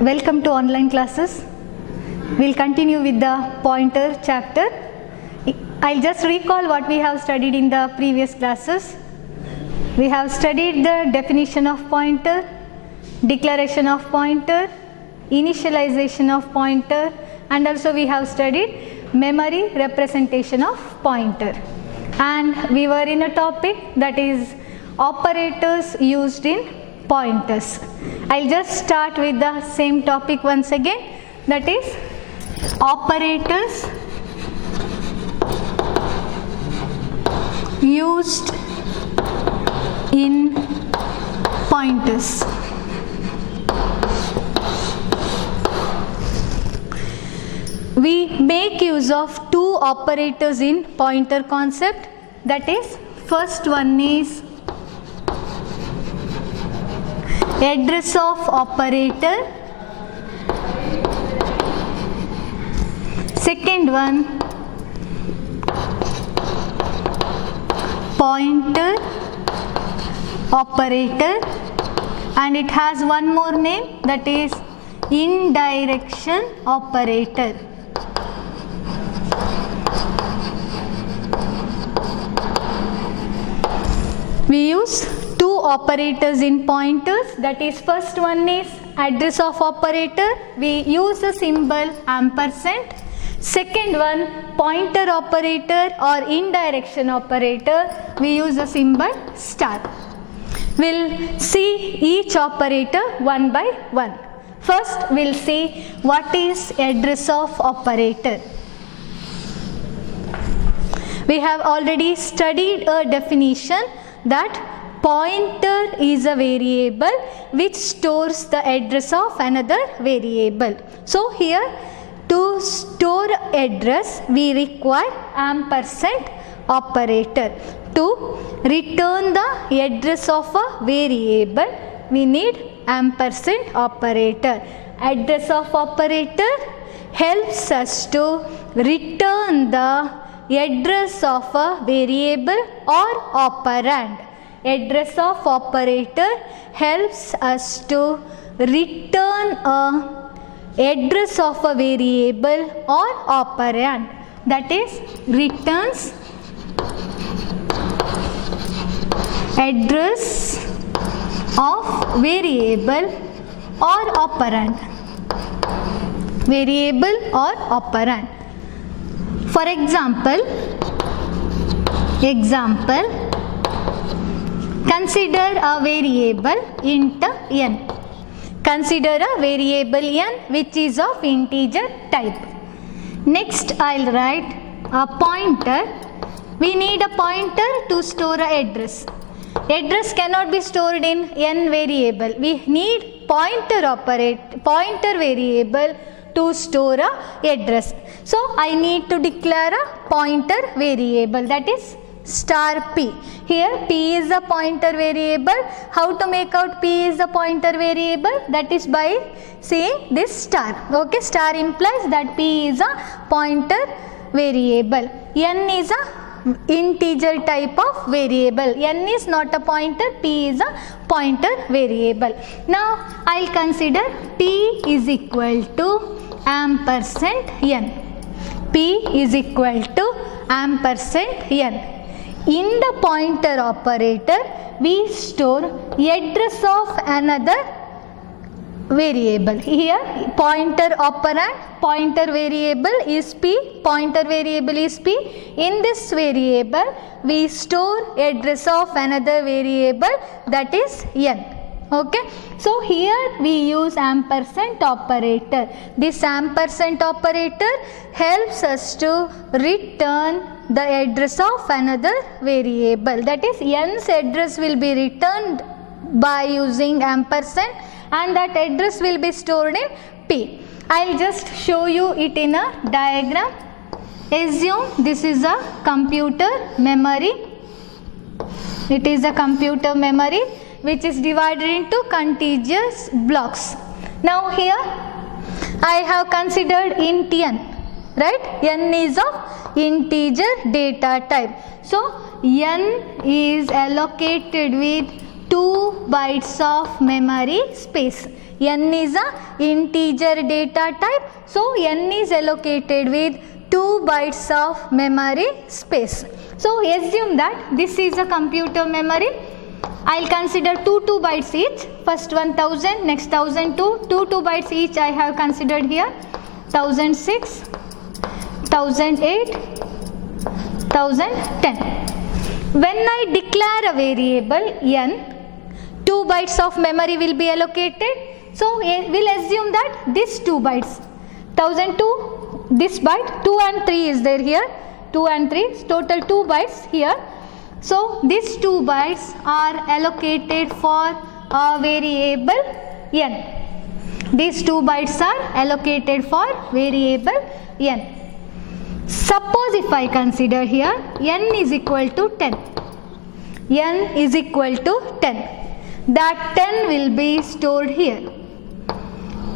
Welcome to online classes. We'll continue with the pointer chapter. I'll just recall what we have studied in the previous classes. We have studied the definition of pointer, declaration of pointer, initialization of pointer, and also we have studied memory representation of pointer. And we were in a topic that is operators used in pointers. I'll just start with the same topic once again, that is operators used in pointers. We make use of two operators in pointer concept, that is first one is address of operator, second one pointer operator, and it has one more name, that is indirection operator. We use two operators in pointers, that is first one is address of operator, we use the symbol ampersand. Second one pointer operator or indirection operator, we use the symbol star. We'll see each operator one by one. First we'll see what is address of operator. We have already studied a definition that pointer is a variable which stores the address of another variable. So here to store address we require ampersand operator. To return the address of a variable we need ampersand operator. Address of operator helps us to return the address of a variable or operand. Address of operator helps us to return a address of a variable or operand, that is returns address of variable or operand. Variable or operand. For example, consider a variable int n. Consider a variable n which is of integer type. Next I'll write a pointer. We need a pointer to store an address. Address cannot be stored in n variable. We need pointer variable to store a address. So I need to declare a pointer variable, that is star p. Here p is a pointer variable. How to make out p is a pointer variable? That is by saying this star. Okay, star implies that p is a pointer variable. N is a integer type of variable. N is not a pointer, p is a pointer variable. Now I'll consider p is equal to ampersand n. P is equal to ampersand n. In the pointer operator we store address of another variable. Here pointer operand, pointer variable is p, pointer variable is p. In this variable we store address of another variable, that is n. Okay, so here we use ampersand operator. This ampersand operator helps us to return the address of another variable, that is n's address will be returned by using ampersand and that address will be stored in p. I'll just show you it in a diagram. Assume this is a computer memory. It is a computer memory which is divided into contiguous blocks. Now here I have considered int n, right? N is of integer data type. So n is allocated with 2 bytes of memory space. n is a integer data type, so n is allocated with 2 bytes of memory space. So assume that this is a computer memory. I'll consider 2 bytes each. First 1000, next 1002, 2 bytes each I have considered here. 1006, 1008, 1010. When I declare a variable n, 2 bytes of memory will be allocated. So we'll assume that this 2 bytes, 1002, this byte, 2 and 3 is there here, 2 and 3, total 2 bytes here. So these 2 bytes are allocated for a variable n. These 2 bytes are allocated for variable n. Suppose if I consider here n is equal to 10. N is equal to 10. That 10 will be stored here.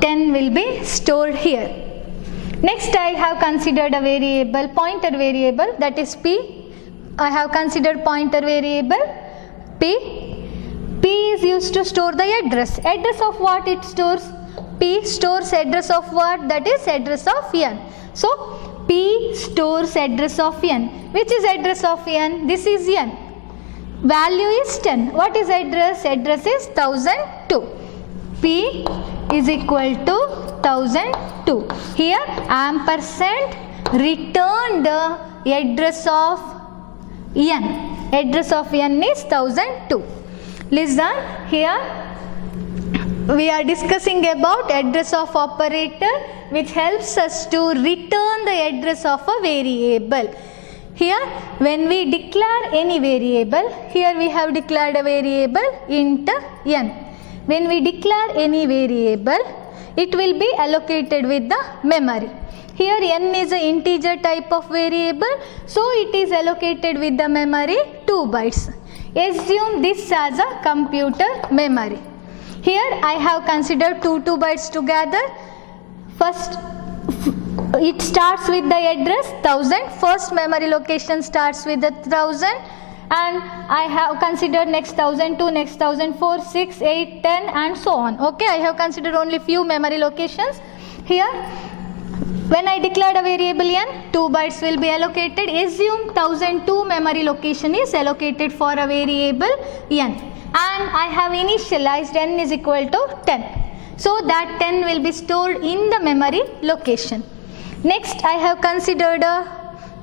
10 will be stored here. Next I have considered a variable, pointer variable, that is p. I have considered pointer variable p. P is used to store the address. Address of what it stores? P stores address of what? That is address of n. So P stores address of n. Which is address of n? This is n. Value is 10. What is address? Address is 1002. P is equal to 1002. Here ampersand return the address of n. Address of n is 1002. Listen, here we are discussing about address of operator, which helps us to return the address of a variable. Here when we declare any variable, here we have declared a variable int n. When we declare any variable, it will be allocated with the memory. Here n is an integer type of variable, so it is allocated with the memory 2 bytes. Assume this as a computer memory. Here I have considered 2 bytes together. First it starts with the address 1000. First memory location starts with the 1000, and I have considered next 1002, next 1004, 6, 8, 10 and so on. Okay, I have considered only few memory locations. Here when I declared a variable n, 2 bytes will be allocated. Assume 1002 memory location is allocated for a variable n, and I have initialized n is equal to 10. So that 10 will be stored in the memory location. Next I have considered a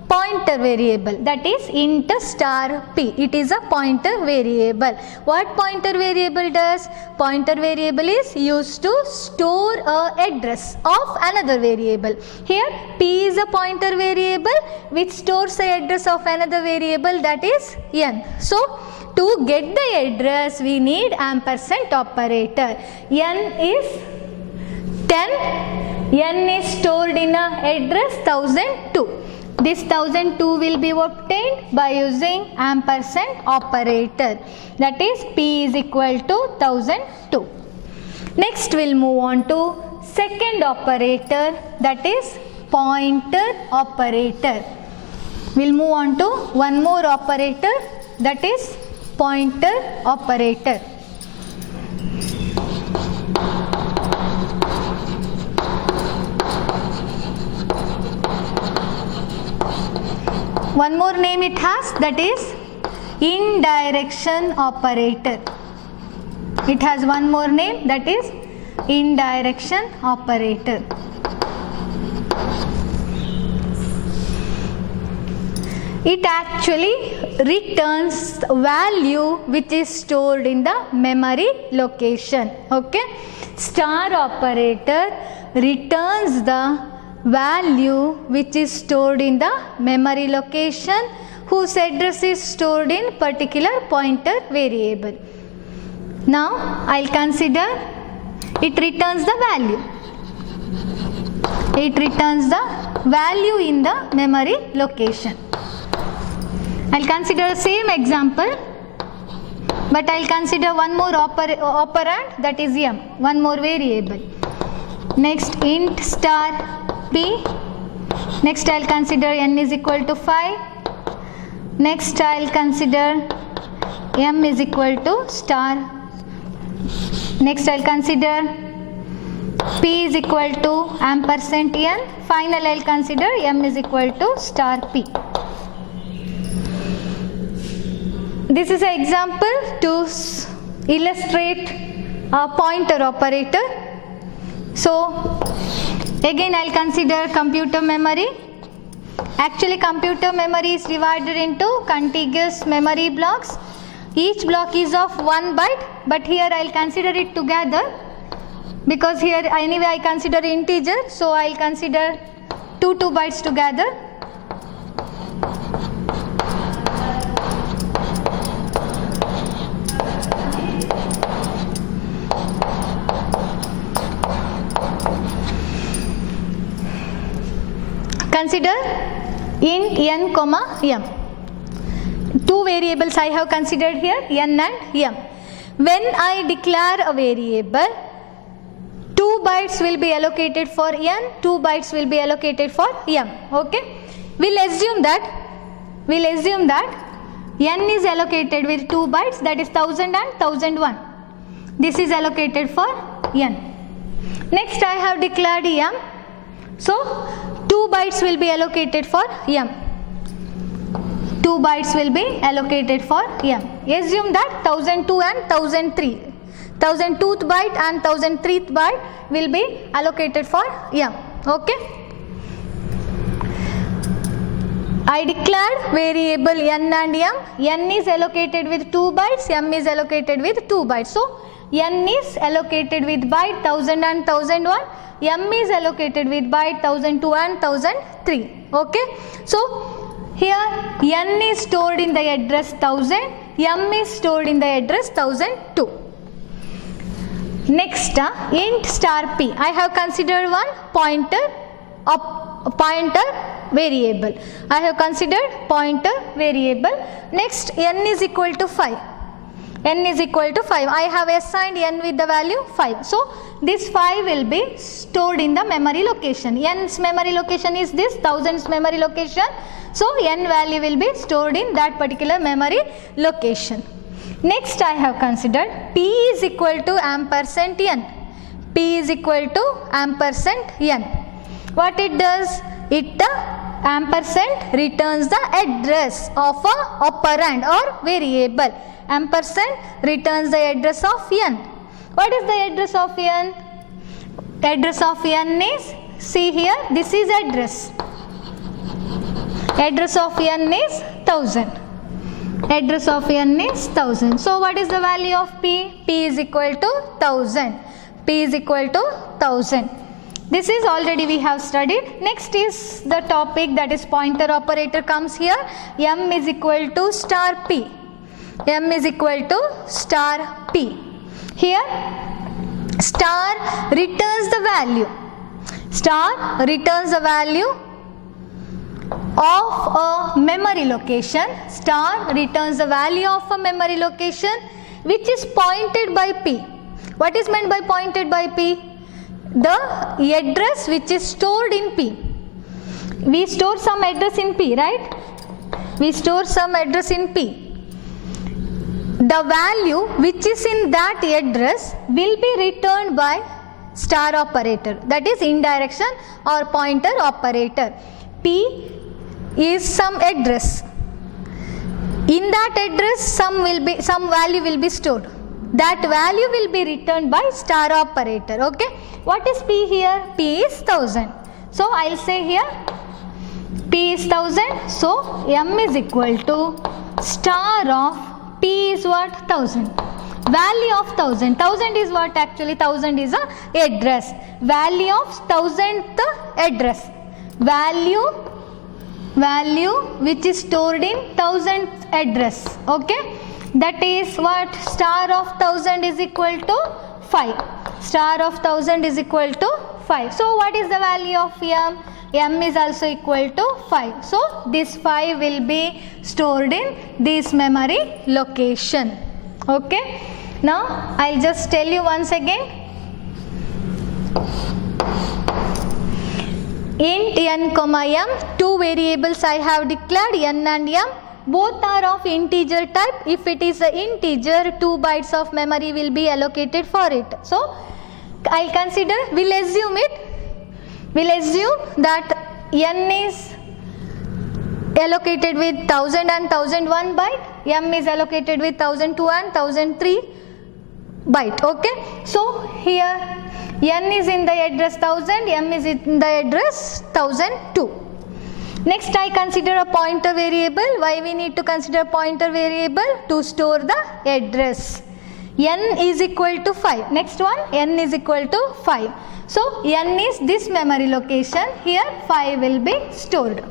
pointer variable, that is int star p. It is a pointer variable. What pointer variable does? Pointer variable is used to store a address of another variable. Here p is a pointer variable which stores the address of another variable, that is n. So to get the address we need ampersand operator. N is 10. N is stored in a address 1002. This 1002 will be obtained by using ampersand operator, that is p is equal to 1002. Next we will move on to second operator, that is pointer operator. We will move on to one more operator, that is pointer operator. One more name it has, that is indirection operator. It has one more name, that is indirection operator. It actually returns value which is stored in the memory location. Okay, star operator returns the value which is stored in the memory location whose address is stored in particular pointer variable. Now I will consider it returns the value. It returns the value in the memory location. I will consider the same example, but I will consider one more operand, that is m, one more variable. Next int star p. Next I will consider n is equal to 5. Next I will consider m is equal to star. Next I will consider P is equal to ampersand n. Finally, I'll consider m is equal to star p. This is an example to illustrate a pointer operator. So, again I'll consider computer memory. Actually, computer memory is divided into contiguous memory blocks. Each block is of 1 byte, but here I'll consider it together because here anyway I consider integer, so I'll consider 2 bytes together. Consider int n comma m. 2 variables I have considered here, n and m. When I declare a variable, 2 bytes will be allocated for n, 2 bytes will be allocated for m. Okay? We'll assume that n is allocated with 2 bytes, that is 1000 and 1001. This is allocated for n. Next I have declared m. So 2 bytes will be allocated for m. 2 bytes will be allocated for m. Assume that 1002 and 1003. 1002th byte and 1003th byte will be allocated for m. Okay? I declared variable n and m. N is allocated with 2 bytes, m is allocated with 2 bytes. So n is allocated with byte 1000 and 1001. M is allocated with byte 1002 and 1003. Okay? So here n is stored in the address 1000, m is stored in the address 1002. Next, int star p. I have considered one pointer variable. I have considered pointer variable. Next, n is equal to 5. N is equal to 5. I have assigned n with the value 5. So this 5 will be stored in the memory location. N's memory location is this, 1000's memory location. So n value will be stored in that particular memory location. Next I have considered p is equal to ampersand n. P is equal to ampersand n. What it does? It ampersand returns the address of a operand or variable. Ampersand returns the address of n. What is the address of n? Address of n is, see here, this is address. Address of n is 1000. Address of n is 1000. So what is the value of p? P is equal to 1000. P is equal to 1000. This is already we have studied. Next is the topic, that is pointer operator comes here. M is equal to star p. M is equal to star p. Here star returns the value. Star returns the value of a memory location. Star returns the value of a memory location which is pointed by p. What is meant by pointed by p? The address which is stored in p. We store some address in p, right? We store some address in p. The value which is in that address will be returned by star operator, that is indirection or pointer operator. P is some address. In that address some value will be stored. That value will be returned by star operator. Okay? What is p here? P is 1000. So I'll say here p is 1000. So m is equal to star of p is what? 1000. Value of 1000. 1000 is what? Actually 1000 is a address. Value of 1000th address. Value which is stored in 1000th address. Okay? That is what? Star of 1000 is equal to 5. Star of 1000 is equal to 5. So what is the value of m? M is also equal to 5. So this 5 will be stored in this memory location. Okay? Now I'll just tell you once again. Int n comma m, 2 variables I have declared, n and m. Both are of integer type. If it is an integer, 2 bytes of memory will be allocated for it. So I'll consider, we'll assume that n is allocated with 1000 and 1001 byte, m is allocated with 1002 and 1003 byte. Okay, so here n is in the address 1000, m is in the address 1002. Next I consider a pointer variable. Why we need to consider a pointer variable? To store the address. N is equal to 5. Next one, n is equal to 5. So n is this memory location, here 5 will be stored.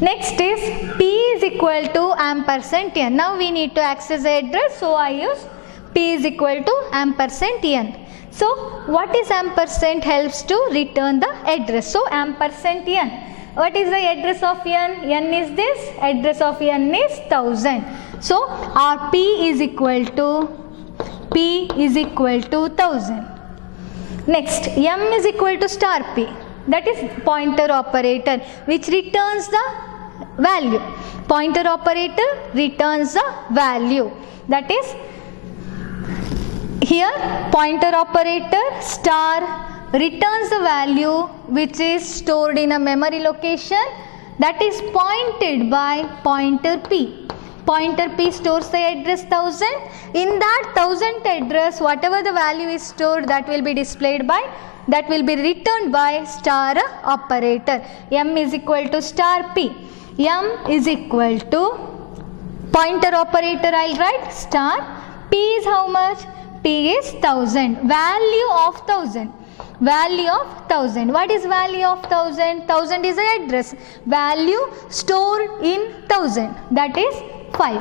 Next is p is equal to ampersand n. Now we need to access the address, so I use p is equal to ampersand n. So what is ampersand? Helps to return the address. So ampersand n. What is the address of n? N is this, address of n is 1000. So our p is equal to 1000. Next, m is equal to star p. That is pointer operator which returns the value. Pointer operator returns the value. That is, here pointer operator star returns the value which is stored in a memory location that is pointed by pointer p. Pointer p stores the address 1000. In that 1000 address, whatever the value is stored, that will be displayed by, that will be returned by star operator. M is equal to star p. M is equal to pointer operator, I'll write star. P is how much? P is 1000. Value of 1000. Value of 1000. What is value of 1000? 1000 is the address. Value stored in 1000. That is 5.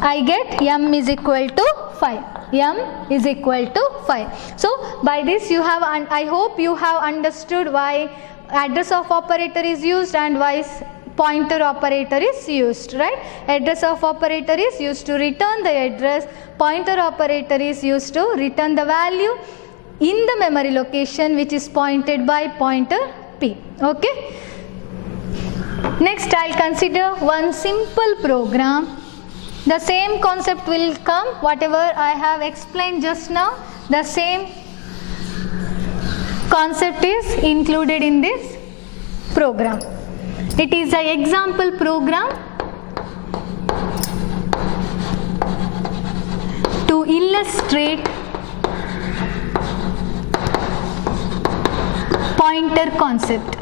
I get m is equal to 5. M is equal to 5. So by this you have, I hope you have understood why address of operator is used and why pointer operator is used, right? Address of operator is used to return the address. Pointer operator is used to return the value in the memory location which is pointed by pointer p. Okay. Next I'll consider one simple program. The same concept will come, whatever I have explained just now, the same concept is included in this program. It is an example program to illustrate pointer concept.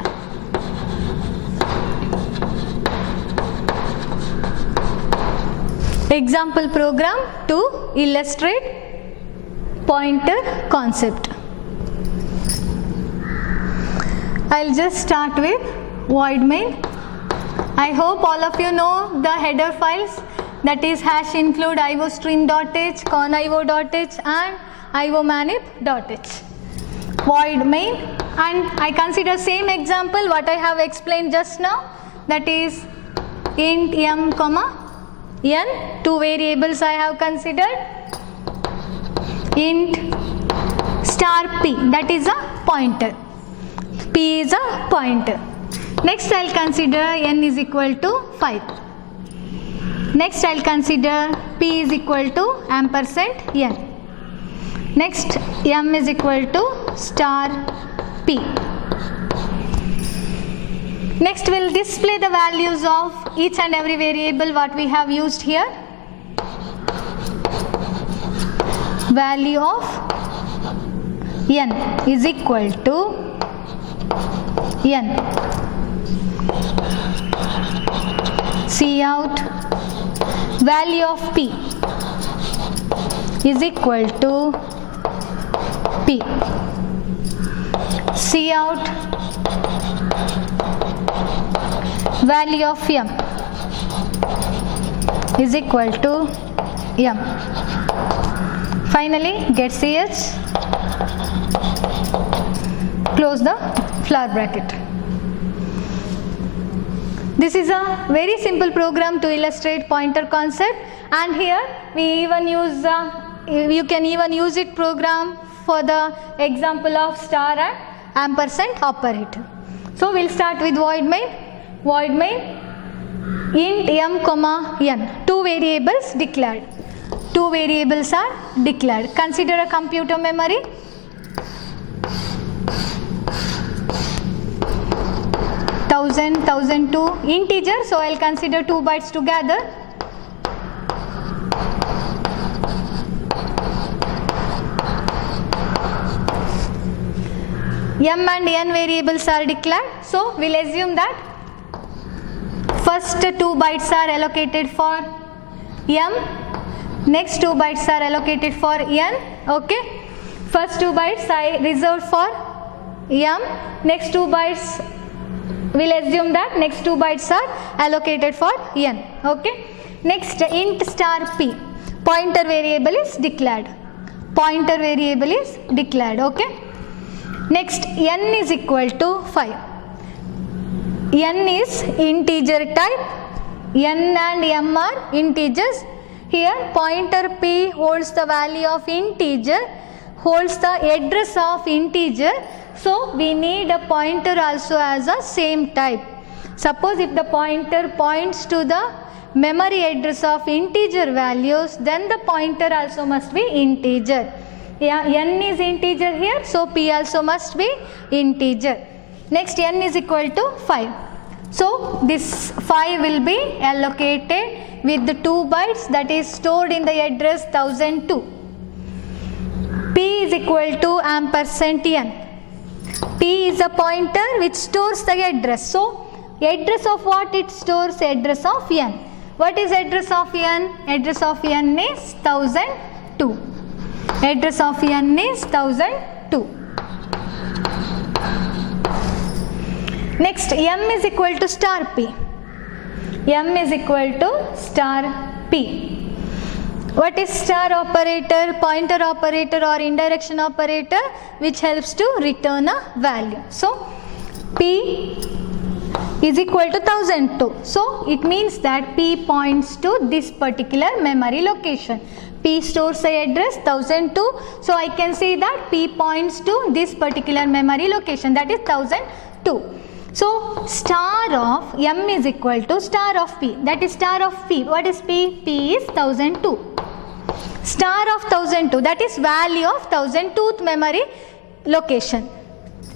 Example program to illustrate pointer concept. I'll just start with void main. I hope all of you know the header files, that is hash include iostream.h, conio.h and iomanip.h. Void main, and I consider same example what I have explained just now, that is int m comma n, two variables I have considered, int star p, that is a pointer, p is a pointer. Next I'll consider n is equal to 5. Next I'll consider p is equal to ampersand n. Next m is equal to star p. Next we'll display the values of each and every variable what we have used here. Value of n is equal to n. Cout value of p is equal to p. Cout value of m is equal to m. Finally get ch, close the flower bracket. This is a very simple program to illustrate pointer concept, and here we even use you can even use it program for the example of star and ampersand operator. So we'll start with void main. Void main int m comma n, two variables declared. Two variables are declared. Consider a computer memory. 1000, 1002 integer, so I'll consider 2 bytes together. M and N variables are declared, so we'll assume that first 2 bytes are allocated for M, next 2 bytes are allocated for N. Okay, first 2 bytes I reserved for M, next 2 bytes we'll assume that next 2 bytes are allocated for N. Okay, next int star p, pointer variable is declared. Pointer variable is declared. Okay, next N is equal to 5. N is integer type. N and M are integers. Here pointer p holds the value of integer, holds the address of integer. So we need a pointer also as a same type. Suppose if the pointer points to the memory address of integer values, then the pointer also must be integer. Yeah, N is integer here, so p also must be integer. Next N is equal to 5. So this 5 will be allocated with the 2 bytes that is stored in the address 1002. P is equal to ampersand N. P is a pointer which stores the address. So address of what it stores? Address of N. What is address of N? Address of N is 1002. Address of N is 1002. Next M is equal to star P. M is equal to star P. What is star operator? Pointer operator or indirection operator which helps to return a value. So P is equal to 1002. So it means that P points to this particular memory location. P stores the address 1002. So I can say that P points to this particular memory location, that is 1002. So star of M is equal to star of P, that is star of P. What is P? P is 1002. Star of 1002, that is value of 1002th memory location.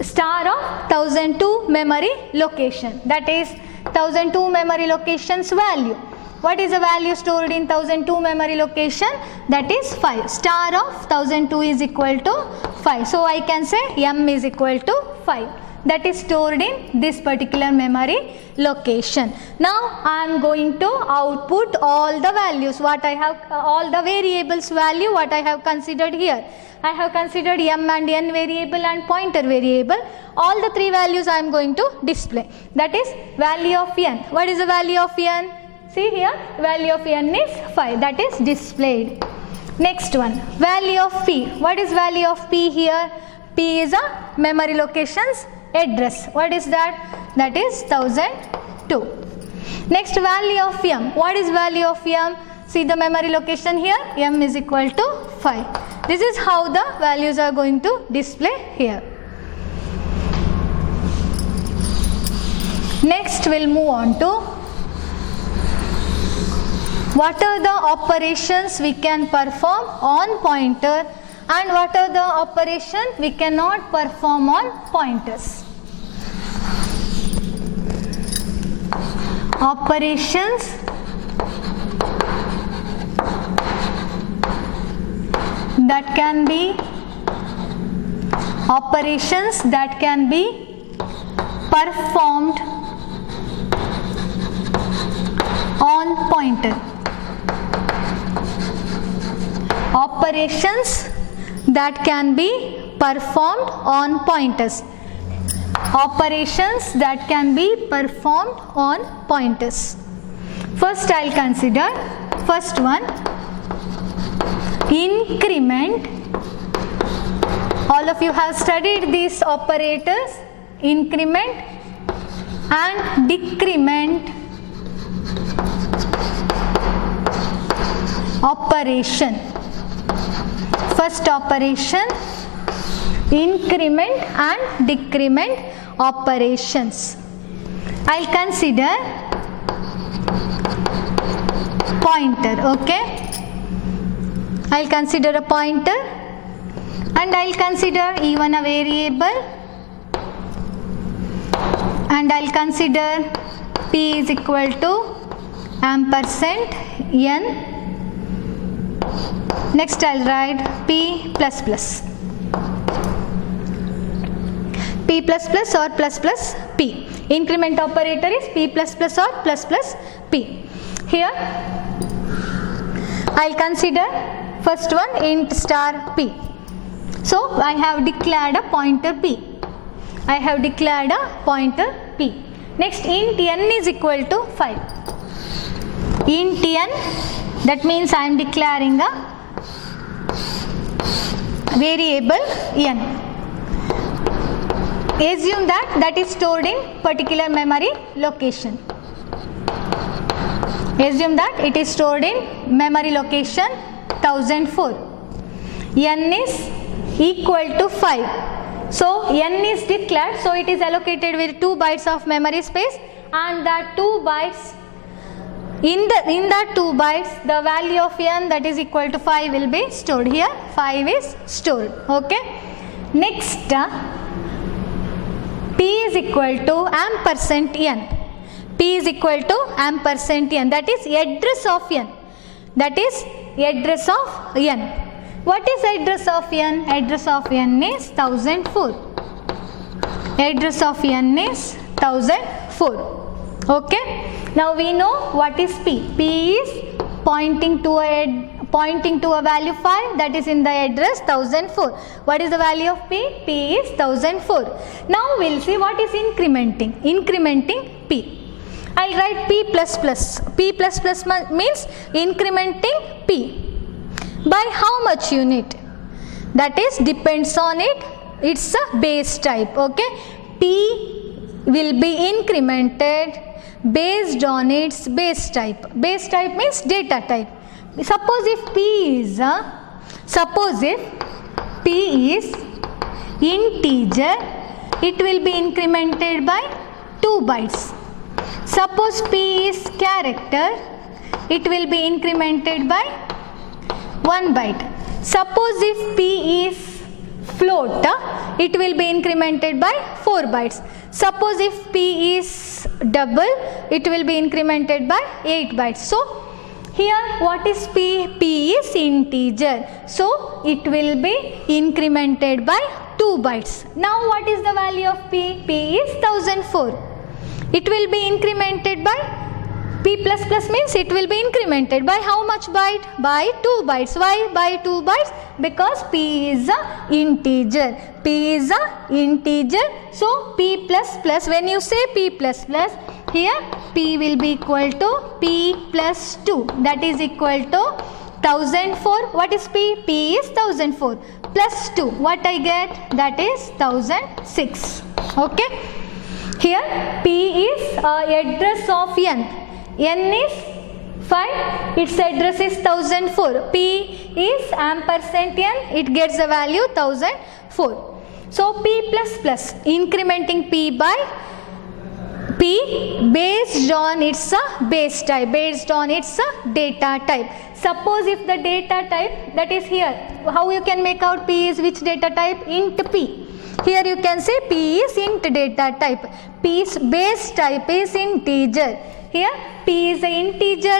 Star of 1002 memory location, that is 1002 memory location's value. What is the value stored in 1002 memory location? That is 5. Star of 1002 is equal to 5. So I can say M is equal to 5. That is stored in this particular memory location. Now I am going to output all the values, what I have, all the variables value what I have considered here. I have considered M and N variable and pointer variable. All the three values I am going to display. That is value of N. What is the value of N? See here, value of N is 5. That is displayed. Next one, value of P. What is value of P here? P is a memory location's address. What is that? That is 1002. Next, value of M. What is value of M? See the memory location here, M is equal to 5. This is how the values are going to display here. Next we'll move on to what are the operations we can perform on pointer and what are the operations we cannot perform on pointers. Operations that can be performed on pointer. Operations that can be performed on pointers. Operations that can be performed on pointers. First I'll consider first one, increment. All of you have studied these operators, increment and decrement operation. First operation, increment and decrement operations. I'll consider pointer, okay? I'll consider a pointer and I'll consider even a variable and I'll consider p is equal to ampersand n. Next I'll write p plus plus. P plus plus or plus plus p. Increment operator is p plus plus or plus plus p. Here I'll consider first one int star p. So I have declared a pointer p. I have declared a pointer p. Next int n is equal to 5. Int n, that means I am declaring a variable n. Assume that is stored in particular memory location. Assume that it is stored in memory location 1004. N is equal to 5. So n is declared, so it is allocated with 2 bytes of memory space, and that 2 bytes, in that 2 bytes the value of n, that is equal to 5, will be stored. Here 5 is stored. Okay. Next p is equal to ampersand n. P is equal to ampersand n, that is address of n. That is address of n. What is address of n? Address of n is 1004. Address of n is 1004. Okay. Now we know what is p. P is pointing to a value 5, that is in the address 1004. What is the value of p? P is 1004. Now we'll see what is incrementing. Incrementing p. I'll write p plus plus. P plus plus means incrementing p. By how much unit? That is depends on it. It's a base type. Okay. P will be incremented based on its base type. Base type means data type. Suppose if p is integer, it will be incremented by 2 bytes. Suppose p is character, it will be incremented by 1 byte. Suppose if p is float, it will be incremented by 4 bytes. Suppose if p is double, it will be incremented by 8 bytes. So here what is p? P is integer, so it will be incremented by 2 bytes. Now what is the value of p? P is 1004. It will be incremented by p plus plus means it will be incremented by how much byte? By 2 bytes. Why by 2 bytes? Because p is a integer. P is a integer. So p plus plus, when you say p plus plus, here p will be equal to p plus 2. That is equal to 1004. What is p? P is 1004 plus 2. What I get? That is 1006. Okay. Here p is address of n. N is 5, its address is 1004. P is ampersand n, it gets the value 1004. So p plus plus, incrementing p by p based on its base type, based on its data type. Suppose if the data type, that is here, how you can make out p is which data type? Int p. Here you can say p is int data type. P's base type is integer. Here p is an integer,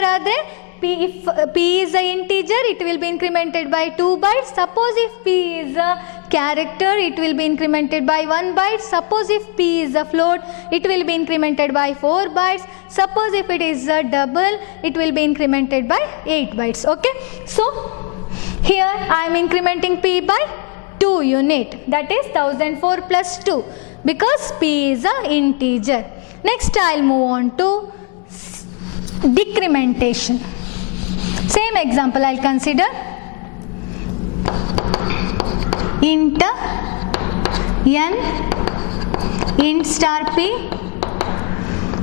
if p is an integer, it will be incremented by 2 bytes. Suppose if p is a character, it will be incremented by 1 byte. Suppose if p is a float, it will be incremented by 4 bytes. Suppose if it is a double, it will be incremented by 8 bytes. Okay. So here I am incrementing p by 2 unit, that is 1004 plus 2, because p is a integer. Next I will move on to decrementation. Same example I will consider. Int n, int star p,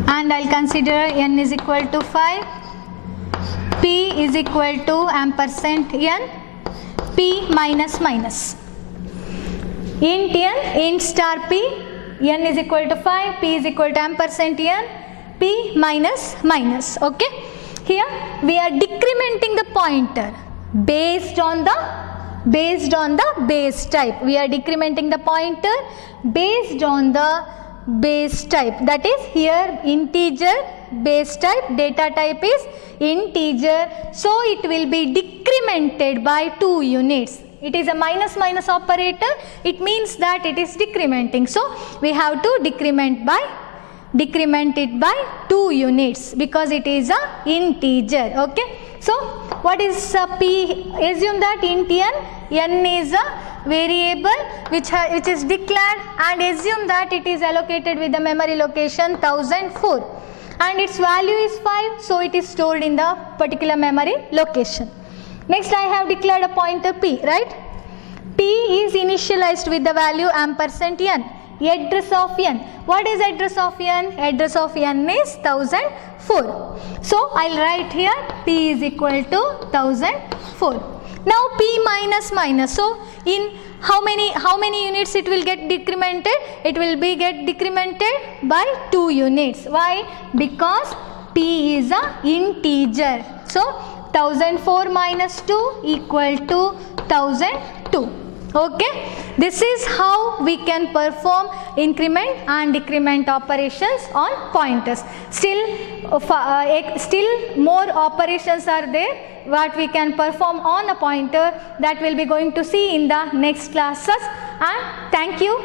and I will consider n is equal to 5, p is equal to ampersand n, p minus minus. Int n, int star p, n is equal to 5, p is equal to ampersand n, p minus minus. Okay. Here we are decrementing the pointer based on the base type. We are decrementing the pointer based on the base type, that is here integer base type, data type is integer, so it will be decremented by 2 units. It is a minus minus operator, it means that it is decrementing, so we have to decrement it by 2 units because it is a integer. Okay, so what is p? Assume that int n is a variable which is declared, and assume that it is allocated with the memory location 1004 and its value is 5, so it is stored in the particular memory location. Next I have declared a pointer p, right? P is initialized with the value ampersand n. Address of n. What is address of n? Address of n is 1004. So I'll write here p is equal to 1004. Now p minus minus. So in how many units it will get decremented? It will be get decremented by 2 units. Why? Because p is a integer. So 1004 minus 2 equal to 1002. Okay, this is how we can perform increment and decrement operations on pointers. Still more operations are there what we can perform on a pointer, that will be going to see in the next classes. And thank you.